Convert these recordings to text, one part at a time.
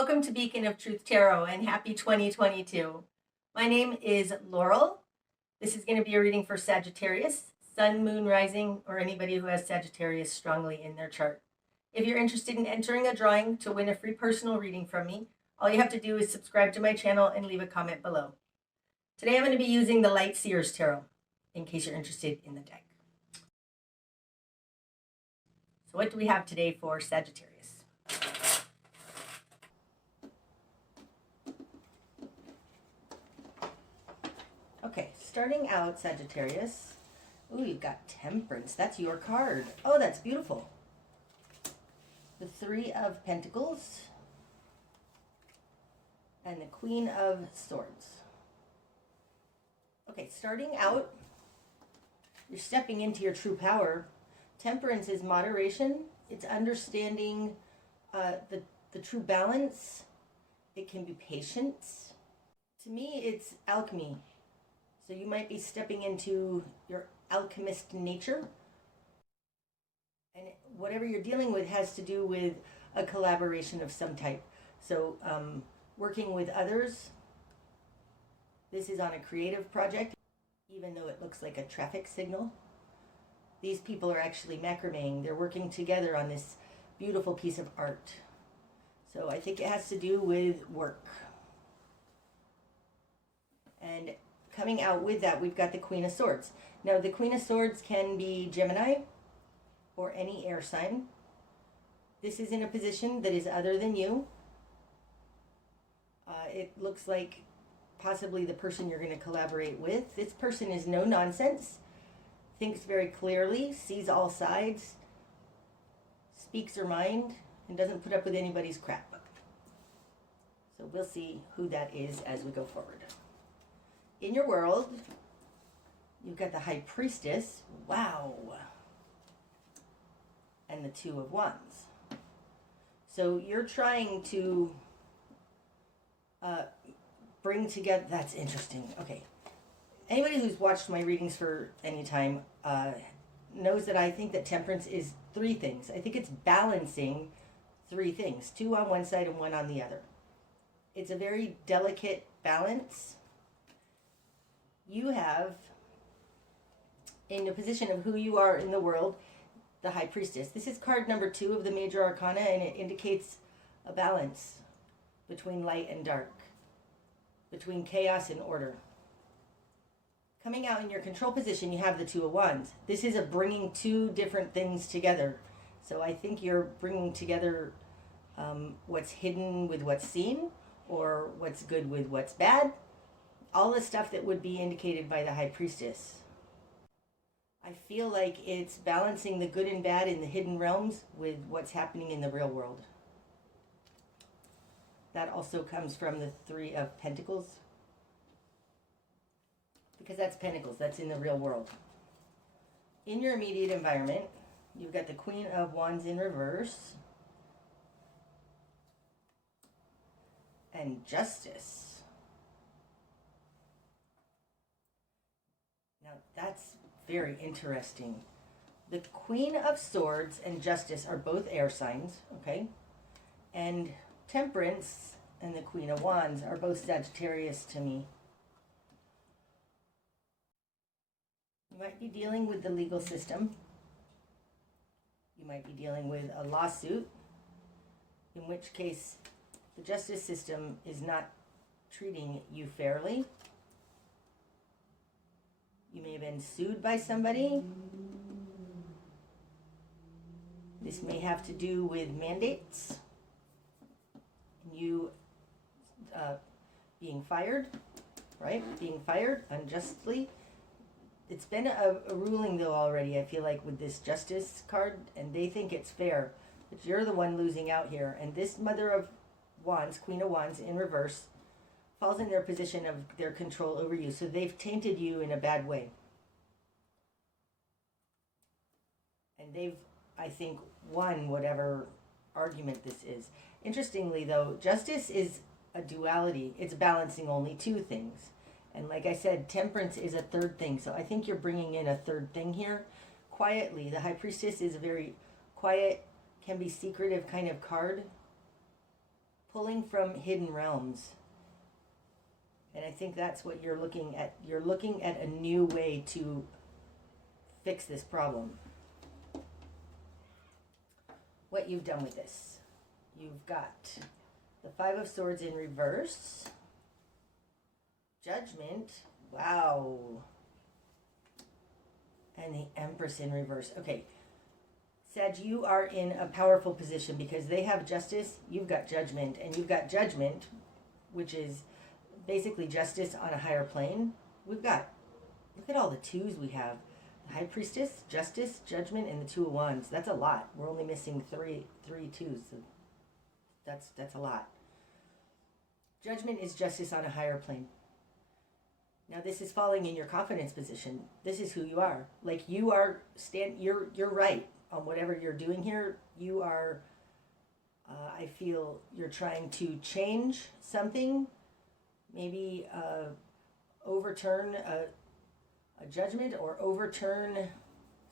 Welcome to Beacon of Truth Tarot and happy 2022. My name is Laurel. This is going to be a reading for Sagittarius, Sun, Moon, Rising, or anybody who has Sagittarius strongly in their chart. If you're interested in entering a drawing to win a free personal reading from me, all you have to do is subscribe to my channel and leave a comment below. Today I'm going to be using the Lightseers Tarot, in case you're interested in the deck. So what do we have today for Sagittarius? Okay, starting out, Sagittarius. Ooh, you've got Temperance. That's your card. Oh, that's beautiful. The Three of Pentacles. And the Queen of Swords. Okay, starting out, you're stepping into your true power. Temperance is moderation. It's understanding the true balance. It can be patience. To me, it's alchemy. So you might be stepping into your alchemist nature. And whatever you're dealing with has to do with a collaboration of some type. So working with others. This is on a creative project, even though it looks like a traffic signal. These people are actually macrameing. They're working together on this beautiful piece of art. So I think it has to do with work. And coming out with that, we've got the Queen of Swords. Now, the Queen of Swords can be Gemini or any air sign. This is in a position that is other than you. It looks like possibly the person you're going to collaborate with. This person is no nonsense, thinks very clearly, sees all sides, speaks her mind, and doesn't put up with anybody's crap. So we'll see who that is as we go forward. In your world, you've got the High Priestess. Wow. And the Two of Wands. So you're trying to bring together... That's interesting. Okay. Anybody who's watched my readings for any time knows that I think that temperance is three things. I think it's balancing three things. Two on one side and one on the other. It's a very delicate balance. You have, in the position of who you are in the world, the High Priestess. This is card number 2 of the Major Arcana, and it indicates a balance between light and dark, between chaos and order. Coming out in your control position, you have the Two of Wands. This is a bringing two different things together. So I think you're bringing together what's hidden with what's seen, or what's good with what's bad. All the stuff that would be indicated by the High Priestess. I feel like it's balancing the good and bad in the hidden realms with what's happening in the real world. That also comes from the Three of Pentacles. Because that's Pentacles, that's in the real world. In your immediate environment, you've got the Queen of Wands in reverse. And Justice. Now, that's very interesting. The Queen of Swords and Justice are both air signs, okay? And Temperance and the Queen of Wands are both Sagittarius to me. You might be dealing with the legal system. You might be dealing with a lawsuit, in which case the justice system is not treating you fairly. You may have been sued by somebody. This may have to do with mandates. You being fired, right? Being fired unjustly. It's been a ruling, though, already, I feel like, with this Justice card, and they think it's fair. But you're the one losing out here. And this Mother of Wands, Queen of Wands, in reverse, falls in their position of their control over you. So they've tainted you in a bad way. And they've, I think, won whatever argument this is. Interestingly, though, justice is a duality. It's balancing only two things. And like I said, temperance is a third thing. So I think you're bringing in a third thing here. Quietly, the High Priestess is a very quiet, can be secretive kind of card. pulling from hidden realms. And I think that's what you're looking at. You're looking at a new way to fix this problem. What you've done with this. You've got the Five of Swords in reverse. Judgment. Wow. And the Empress in reverse. Okay. Sag, you are in a powerful position because they have justice, you've got judgment, and you've got judgment, which is basically justice on a higher plane. Look at all the twos we have. The High Priestess, justice, judgment, and the Two of Wands. That's a lot. We're only missing three twos. So that's a lot. Judgment is justice on a higher plane. Now this is falling in your confidence position. This is who you are. Like you are you're right on whatever you're doing here. You are I feel you're trying to change something, maybe overturn a judgment or overturn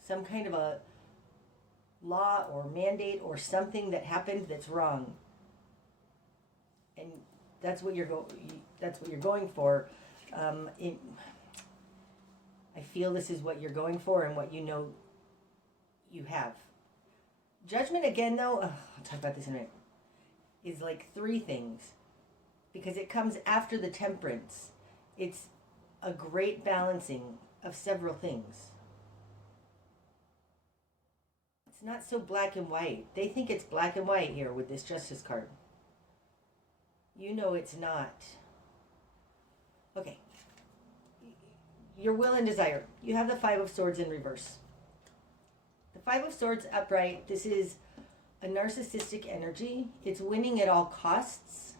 some kind of a law or mandate or something that happened that's wrong. And that's what you're going for. I feel this is what you're going for and what you know you have. Judgment again though, I'll talk about this in a minute, is like three things because it comes after the Temperance. It's a great balancing of several things. It's not so black and white. They think it's black and white here with this Justice card. You know it's not. Okay. Your will and desire. You have the Five of Swords in reverse. The Five of Swords upright, this is a narcissistic energy. It's winning at all costs.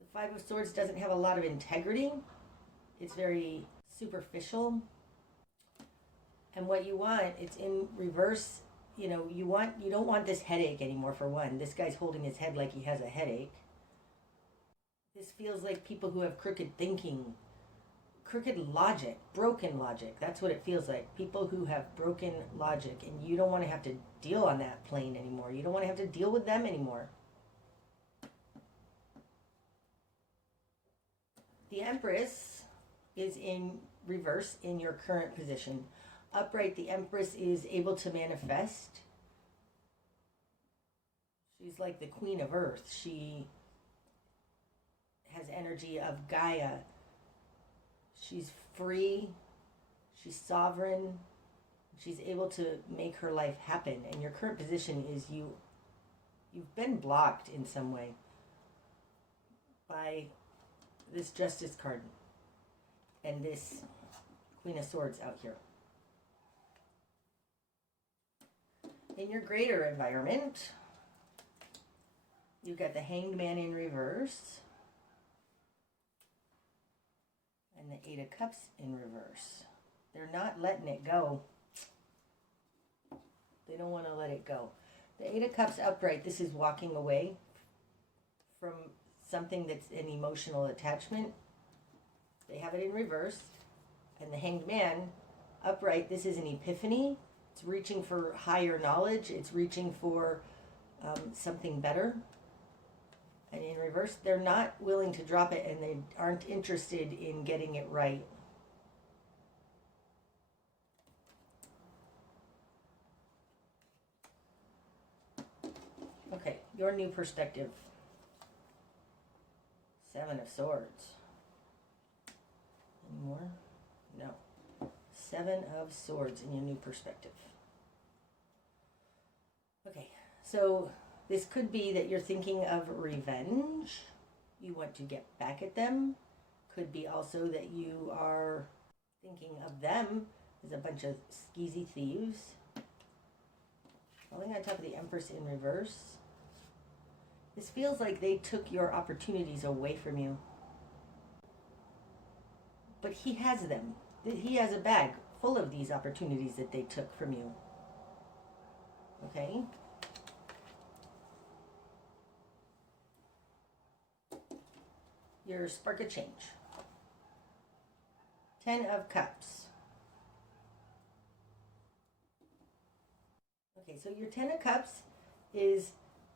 The Five of Swords doesn't have a lot of integrity. It's very superficial. And what you want, it's in reverse. You know, you don't want this headache anymore, for one. This guy's holding his head like he has a headache. This feels like people who have crooked thinking, crooked logic, broken logic. That's what it feels like. People who have broken logic, and you don't want to have to deal on that plane anymore. You don't want to have to deal with them anymore. The Empress is in reverse in your current position. Upright, the Empress is able to manifest. She's like the Queen of Earth. She has energy of Gaia. She's free. She's sovereign. She's able to make her life happen. And your current position is you've been blocked in some way by this Justice card and this Queen of Swords out here. In your greater environment, you've got the Hanged Man in reverse and the Eight of Cups in reverse. They're not letting it go. They don't want to let it go. The Eight of Cups upright, this is walking away from something that's an emotional attachment. They have it in reverse. And the Hanged Man upright, this is an epiphany. It's reaching for higher knowledge. It's reaching for something better. And in reverse, they're not willing to drop it and they aren't interested in getting it right. Okay, your new perspective. Seven of Swords. Any more? No. Seven of Swords in your new perspective. Okay, so this could be that you're thinking of revenge. You want to get back at them. Could be also that you are thinking of them as a bunch of skeezy thieves. Falling on top of the Empress in reverse. This feels like they took your opportunities away from you. But he has them. He has a bag full of these opportunities that they took from you. Okay? Your spark of change. Ten of Cups. Okay, so your Ten of Cups is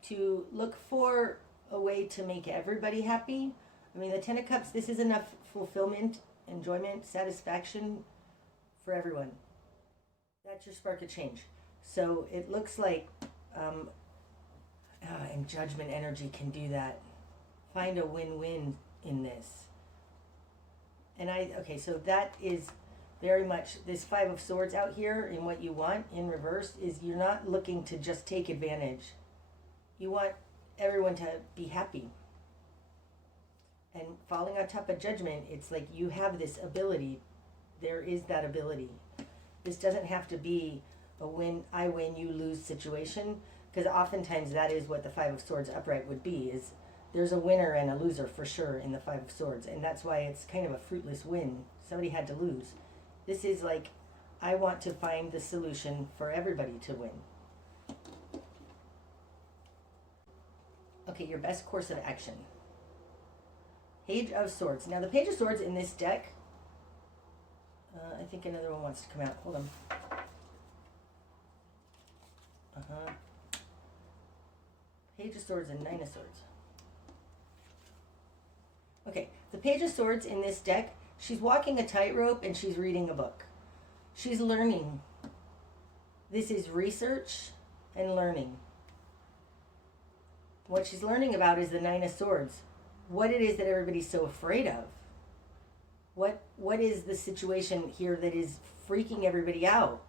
to look for a way to make everybody happy. I mean, the Ten of Cups, this is enough fulfillment, enjoyment, satisfaction for everyone. That's your spark of change. So it looks like, and Judgment energy can do that. Find a win-win in this. And okay, so that is very much, this Five of Swords out here, and what you want in reverse is you're not looking to just take advantage. You want everyone to be happy. And falling on top of Judgment, it's like you have this ability. There is that ability. This doesn't have to be a win, I win, you lose situation, because oftentimes that is what the Five of Swords upright would be, is there's a winner and a loser for sure in the Five of Swords, and that's why it's kind of a fruitless win. Somebody had to lose. This is like, I want to find the solution for everybody to win. Okay, your best course of action. Page of Swords. Now the Page of Swords in this deck, I think another one wants to come out. Hold on. Page of Swords and Nine of Swords. Okay, the Page of Swords in this deck, she's walking a tightrope and she's reading a book. She's learning. This is research and learning. What she's learning about is the Nine of Swords. What it is that everybody's so afraid of. What is the situation here that is freaking everybody out?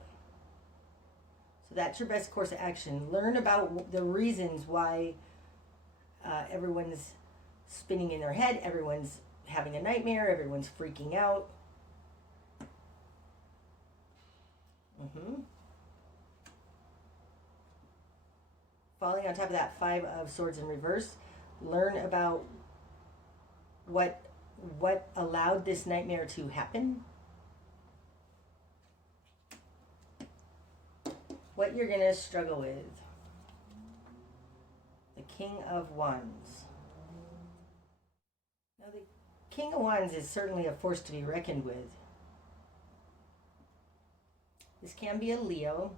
So that's your best course of action. Learn about the reasons why everyone's spinning in their head, everyone's having a nightmare, everyone's freaking out. Falling on top of that Five of Swords in reverse, learn about what allowed this nightmare to happen. What you're going to struggle with. The King of Wands. Now the King of Wands is certainly a force to be reckoned with. This can be a Leo.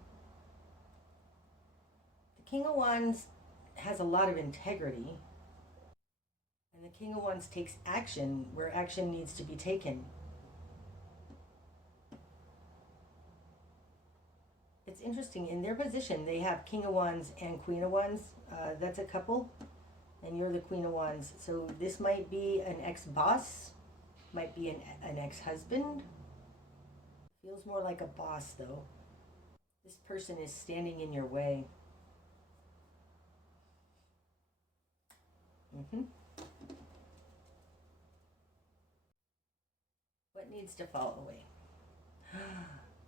The King of Wands has a lot of integrity. And the King of Wands takes action where action needs to be taken. It's interesting, in their position, they have King of Wands and Queen of Wands. That's a couple, and you're the Queen of Wands. So this might be an ex-boss, might be an ex-husband. Feels more like a boss, though. This person is standing in your way. What needs to fall away?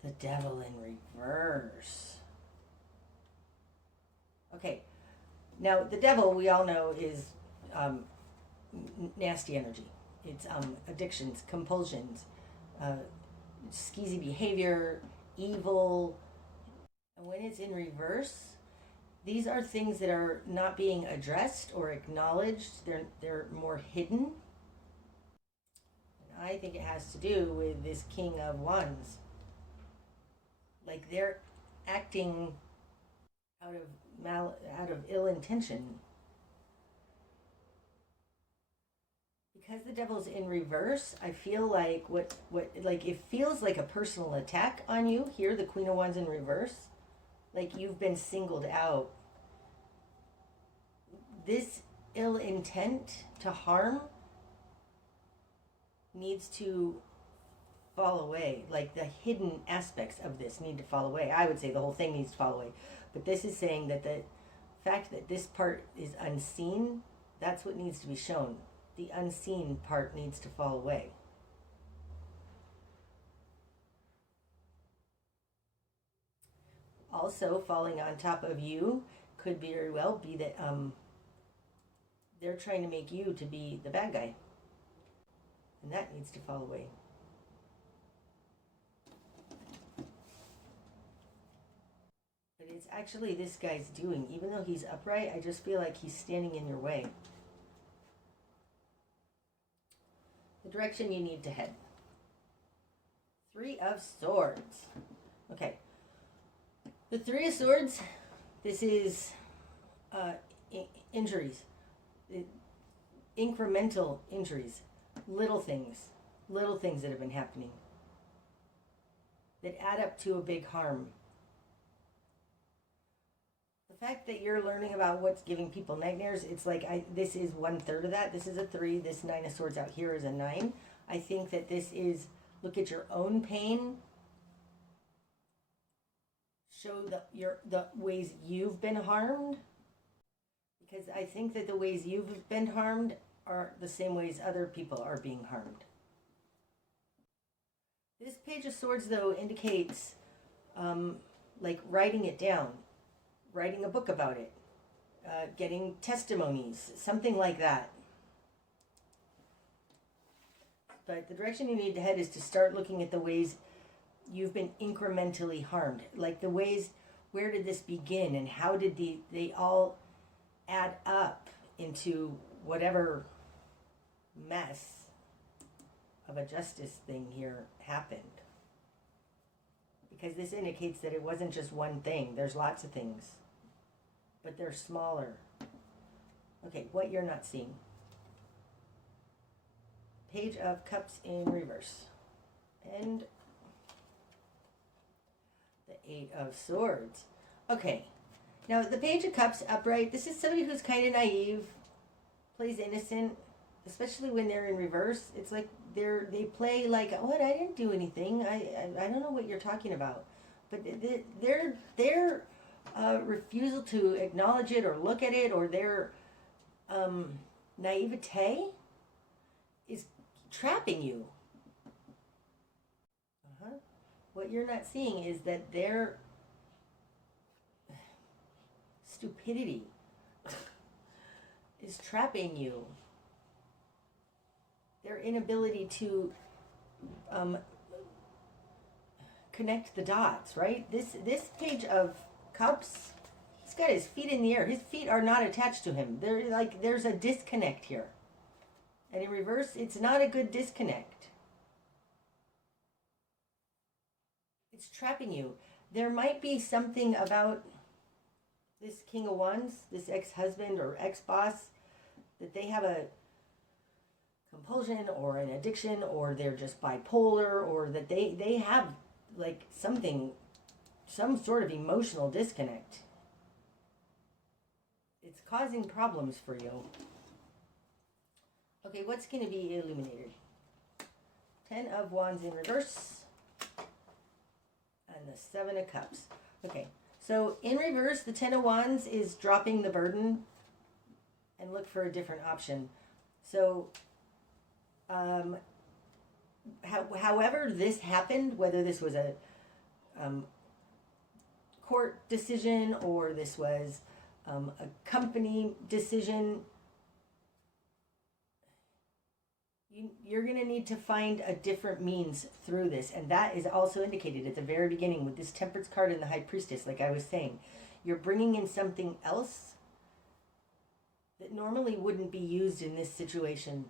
The Devil in reverse. Okay, now the Devil, we all know, is nasty energy. It's addictions, compulsions, skeezy behavior, evil. And when it's in reverse, these are things that are not being addressed or acknowledged. They're more hidden. And I think it has to do with this King of Wands. Like they're acting out of ill intention. Because the Devil's in reverse, I feel like it feels like a personal attack on you. Here, the Queen of Wands in reverse. Like you've been singled out. This ill intent to harm needs to fall away. Like the hidden aspects of this need to fall away. I would say the whole thing needs to fall away. But this is saying that the fact that this part is unseen, that's what needs to be shown. The unseen part needs to fall away. Also, falling on top of you could very well be that they're trying to make you to be the bad guy. And that needs to fall away. But it's actually this guy's doing. Even though he's upright, I just feel like he's standing in your way. The direction you need to head. Three of Swords. Okay. The Three of Swords, this is injuries, incremental injuries, little things that have been happening that add up to a big harm. The fact that you're learning about what's giving people nightmares, it's like this is 1/3 of that. This is a 3. This 9 of Swords out here is a 9. I think that this is, look at your own pain. Show the ways you've been harmed. Because I think that the ways you've been harmed are the same ways other people are being harmed. This Page of Swords, though, indicates like writing it down, writing a book about it, getting testimonies, something like that. But the direction you need to head is to start looking at the ways you've been incrementally harmed. Like the ways, where did this begin and how did they all add up into whatever mess of a justice thing here happened. Because this indicates that it wasn't just one thing. There's lots of things. But they're smaller. Okay, what you're not seeing. Page of Cups in reverse. And the 8 of Swords. Okay. Now, the Page of Cups upright, this is somebody who's kind of naive, plays innocent, especially when they're in reverse. It's like they play like, what, I didn't do anything. I don't know what you're talking about. But their refusal to acknowledge it or look at it, or their naivete is trapping you. What you're not seeing is that their stupidity is trapping you. Their inability to connect the dots, right? This Page of Cups, he's got his feet in the air. His feet are not attached to him. They're like, there's a disconnect here. And in reverse, it's not a good disconnect. It's trapping you. There might be something about this King of Wands, this ex-husband or ex-boss, that they have a compulsion or an addiction, or they're just bipolar, or that they have like something, some sort of emotional disconnect. It's causing problems for you. Okay, what's going to be illuminated? 10 of Wands in reverse. And the 7 of Cups. Okay, so in reverse, the 10 of Wands is dropping the burden and look for a different option. So, however this happened, whether this was a court decision or this was a company decision, you're going to need to find a different means through this. And that is also indicated at the very beginning with this Temperance card and the High Priestess, like I was saying. You're bringing in something else that normally wouldn't be used in this situation.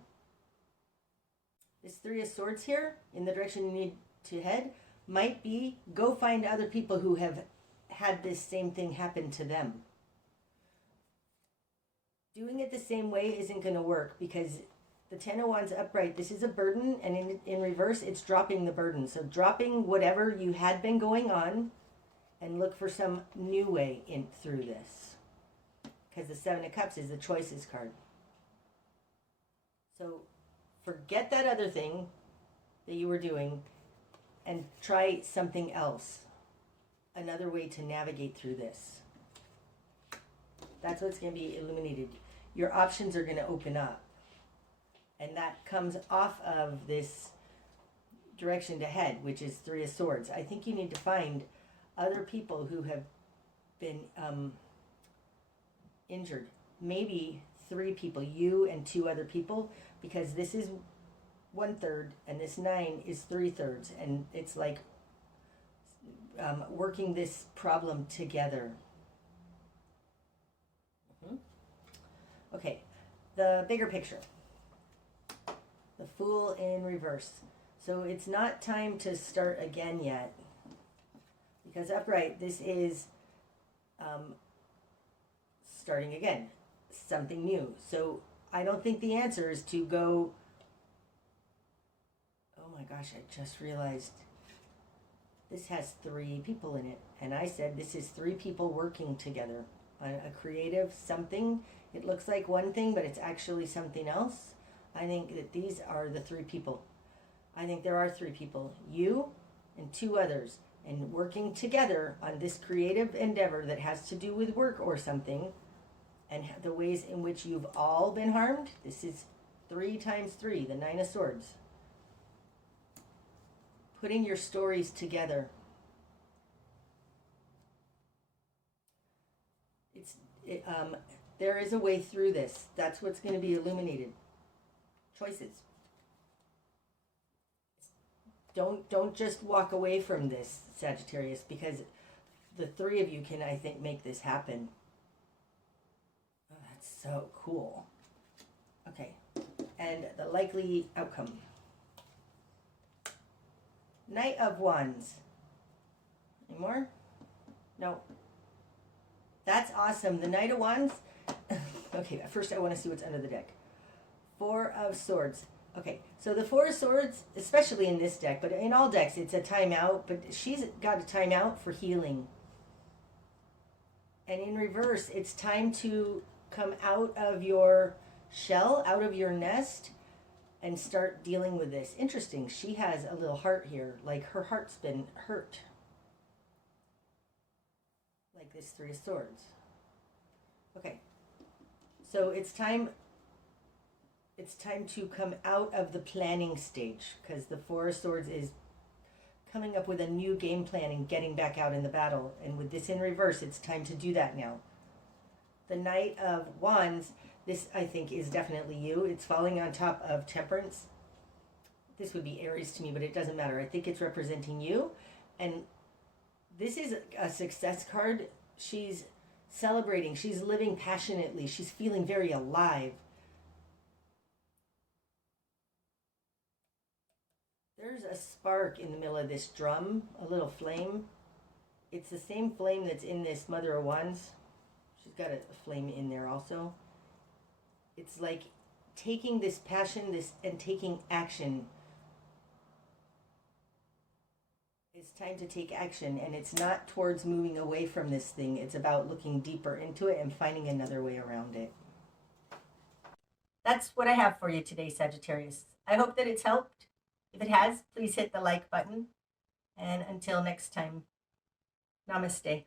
This 3 of Swords here, in the direction you need to head, might be go find other people who have had this same thing happen to them. Doing it the same way isn't going to work, because the 10 of Wands upright, this is a burden, and in reverse, it's dropping the burden. So dropping whatever you had been going on and look for some new way in through this. Because the 7 of Cups is the choices card. So forget that other thing that you were doing and try something else. Another way to navigate through this. That's what's going to be illuminated. Your options are going to open up. And that comes off of this direction to head, which is 3 of Swords. I think you need to find other people who have been injured. Maybe 3 people, you and 2 other people, because this is 1/3 and this 9 is 3/3. And it's like working this problem together. Okay, the bigger picture. The Fool in reverse. So it's not time to start again yet. Because upright, this is starting again. something new. So I don't think the answer is to go, oh my gosh, I just realized this has 3 people in it. And I said this is 3 people working together on a creative something. It looks like one thing, but it's actually something else. I think that these are the 3 people. I think there are 3 people, you and 2 others, and working together on this creative endeavor that has to do with work or something, and the ways in which you've all been harmed. This is 3 times 3, the 9 of Swords. Putting your stories together. There is a way through this. That's what's going to be illuminated. Choices. Don't just walk away from this, Sagittarius, because the 3 of you can, I think, make this happen. Oh, that's so cool. Okay, and the likely outcome. Knight of Wands. Any more? No. That's awesome. The Knight of Wands. Okay, first I want to see what's under the deck. 4 of Swords. Okay, so the 4 of Swords, especially in this deck, but in all decks, it's a timeout, but she's got a timeout for healing. And in reverse, it's time to come out of your shell, out of your nest, and start dealing with this. Interesting, she has a little heart here, like her heart's been hurt. Like this 3 of Swords. Okay, so it's time to come out of the planning stage, because the 4 of Swords is coming up with a new game plan and getting back out in the battle. And with this in reverse, it's time to do that now. The Knight of Wands, this I think is definitely you. It's falling on top of Temperance. This would be Aries to me, but it doesn't matter. I think it's representing you. And this is a success card. She's celebrating. She's living passionately. She's feeling very alive. There's a spark in the middle of this drum, a little flame. It's the same flame that's in this Mother of Wands. She's got a flame in there also. It's like taking this passion, and taking action. It's time to take action, and it's not towards moving away from this thing. It's about looking deeper into it and finding another way around it. That's what I have for you today, Sagittarius. I hope that it's helped. If it has, please hit the like button. And until next time, namaste.